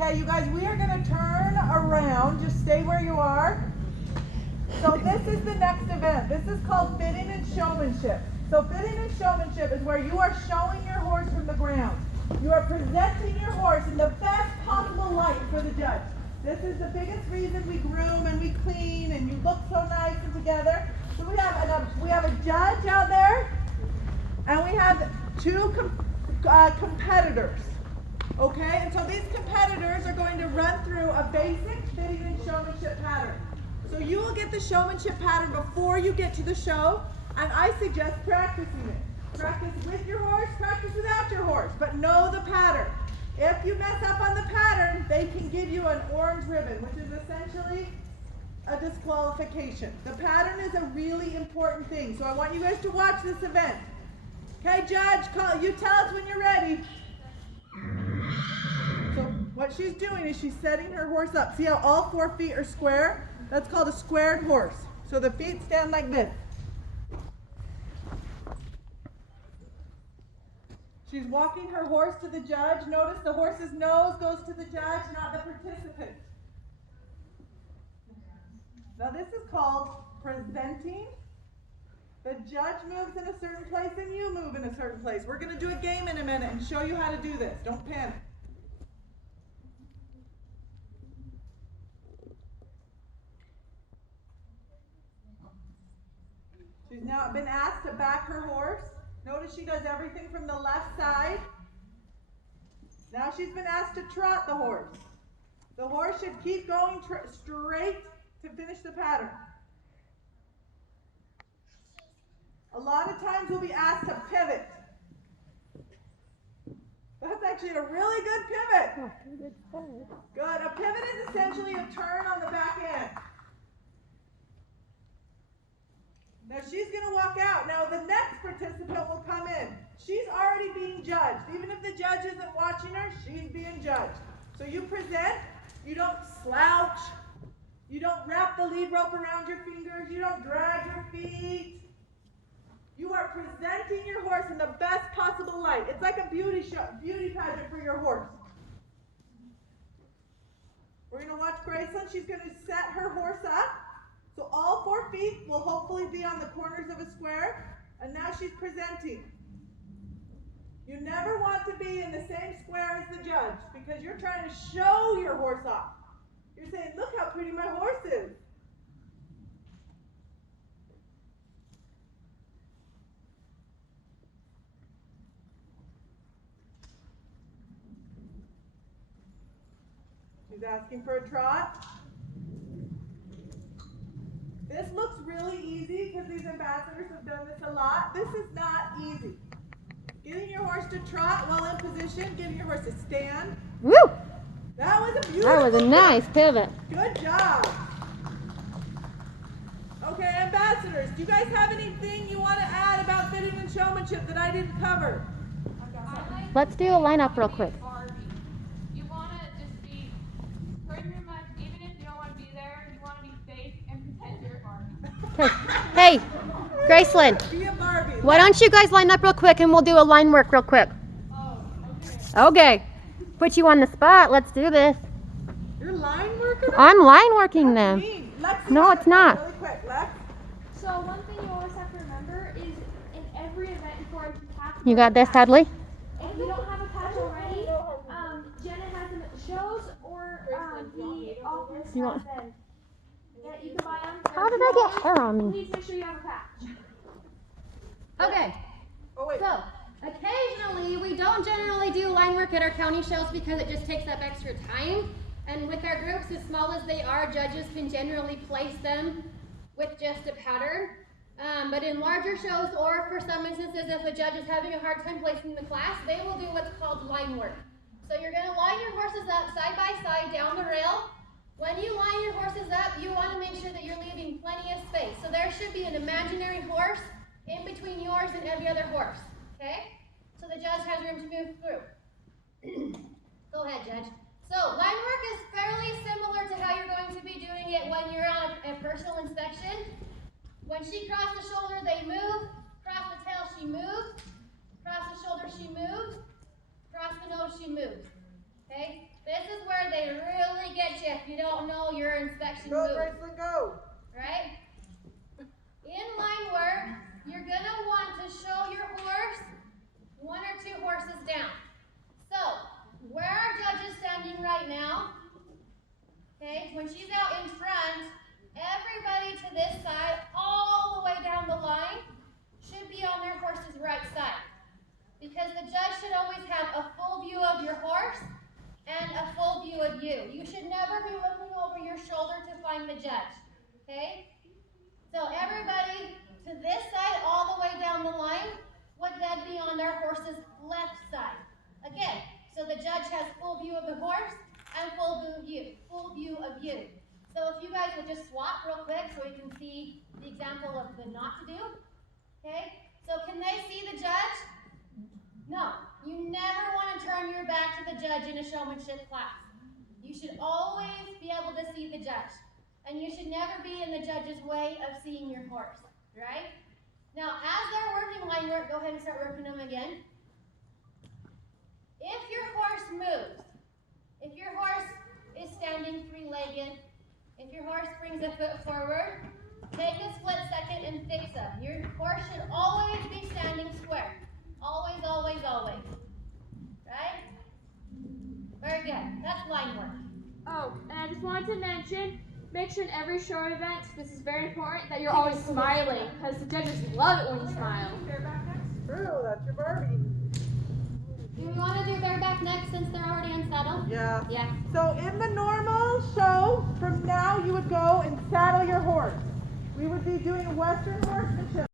Okay, you guys, we are going to turn around. Just stay where you are. So this is the next event. This is called fitting and showmanship. So fitting and showmanship is where you are showing your horse from the ground. You are presenting your horse in the best possible light for the judge. This is the biggest reason we groom and we clean and you look so nice and together. So we have a judge out there and we have two competitors. Okay, and so these competitors are going to run through a basic fitting and showmanship pattern. So you will get the showmanship pattern before you get to the show, and I suggest practicing it. Practice with your horse, practice without your horse, but know the pattern. If you mess up on the pattern, they can give you an orange ribbon, which is essentially a disqualification. The pattern is a really important thing, so I want you guys to watch this event. Okay, Judge, you tell us when you're ready. So what she's doing is she's setting her horse up. See how all 4 feet are square? That's called a squared horse. So the feet stand like this. She's walking her horse to the judge. Notice the horse's nose goes to the judge, not the participant. Now this is called presenting. The judge moves in a certain place and you move in a certain place. We're going to do a game in a minute and show you how to do this. Don't panic. She's now been asked to back her horse. Notice she does everything from the left side. Now she's been asked to trot the horse. The horse should keep going straight to finish the pattern. A lot of times we'll be asked to pivot. That's actually a really good pivot. Good. A pivot is essentially a turn on the back end. Now she's going to walk out. Now the next participant will come in. She's already being judged. Even if the judge isn't watching her, she's being judged. So you present, you don't slouch, you don't wrap the lead rope around your fingers, you don't drag your feet. You are presenting your horse in the best possible light. It's like a beauty pageant for your horse. We're going to watch Graceland. She's going to set her horse up. So all 4 feet will hopefully be on the corners of a square. And now she's presenting. You never want to be in the same square as the judge because you're trying to show your horse off. You're saying, look how pretty my horse is. She's asking for a trot. This looks really easy because these ambassadors have done this a lot. This is not easy. Getting your horse to trot while in position, getting your horse to stand. Woo! That was a beautiful That was a nice pivot. Good job. Okay, ambassadors, do you guys have anything you want to add about fitting and showmanship that I didn't cover? Let's do a lineup real quick. You want to just be pretty much, even if you don't want to be there, you want to be fake and pretend you're Barbie. Hey, Graceland, Be a Barbie. why don't you guys line up real quick and we'll do a line work real quick. Oh, okay. Okay. Put you on the spot. Let's do this. You're line working? I'm line working them. Mean. Lex, No, it's not. Really quick, Lex. So one thing you always have to remember is in every event before I patch. You got this, Hadley? If you don't have a patch already, Jenna has them at the shows or the office You want- has them that you can buy them. How did I get hair on me? Please make sure you have a patch. Okay. Oh, wait. So, occasionally, we don't generally do line work at our county shows because it just takes up extra time. And with our groups, as small as they are, judges can generally place them with just a pattern. But in larger shows, or for some instances, if a judge is having a hard time placing the class, they will do what's called line work. So you're going to line your horses up side by side down the rail. When you line your horses up, you want to make sure that you're leaving plenty of space. So there should be an imaginary horse in between yours and every other horse. Okay? So the judge has room to move through. Go ahead, Judge. So line work is fairly similar to how you're going to be doing it when you're on a personal inspection. When she crossed the shoulder, they move. Cross the tail, she moves. Cross the shoulder, she moves. Cross the nose, she moves. Okay? This is where they don't know your inspection Go, moves, Graceland, go. right? In line work, you're gonna want to show your horse 1 or 2 horses down. So, where our judge is standing right now, okay, when she's out in front, everybody to this side, all the way down the line, should be on their horse's right side. Because the judge should always have a full view of your horse and a full view of you. You should never be looking over your shoulder to find the judge, okay? So everybody to this side, all the way down the line, would then be on their horse's left side. Again, so the judge has full view of the horse and full view of you. So if you guys would just swap real quick so we can see the example of the not to do, okay? So can they see the judge? No, you never want to turn your back to the judge in a showmanship class. You should always be able to see the judge. And you should never be in the judge's way of seeing your horse, right? Now, as they're working line work, go ahead and start working them again. If your horse moves, if your horse is standing 3-legged, if your horse brings a foot forward, take a split second and fix them. Your horse should always be standing square. Always, always, always. Right? Very good. That's line work. Oh, and I just wanted to mention, make sure in every show event, this is very important, that you're always smiling, because the judges love it when you smile. True, that's your Barbie. Do we want to do bareback next since they're already unsettled? Yeah. Yeah. So in the normal show, from now you would go and saddle your horse. We would be doing Western horsemanship.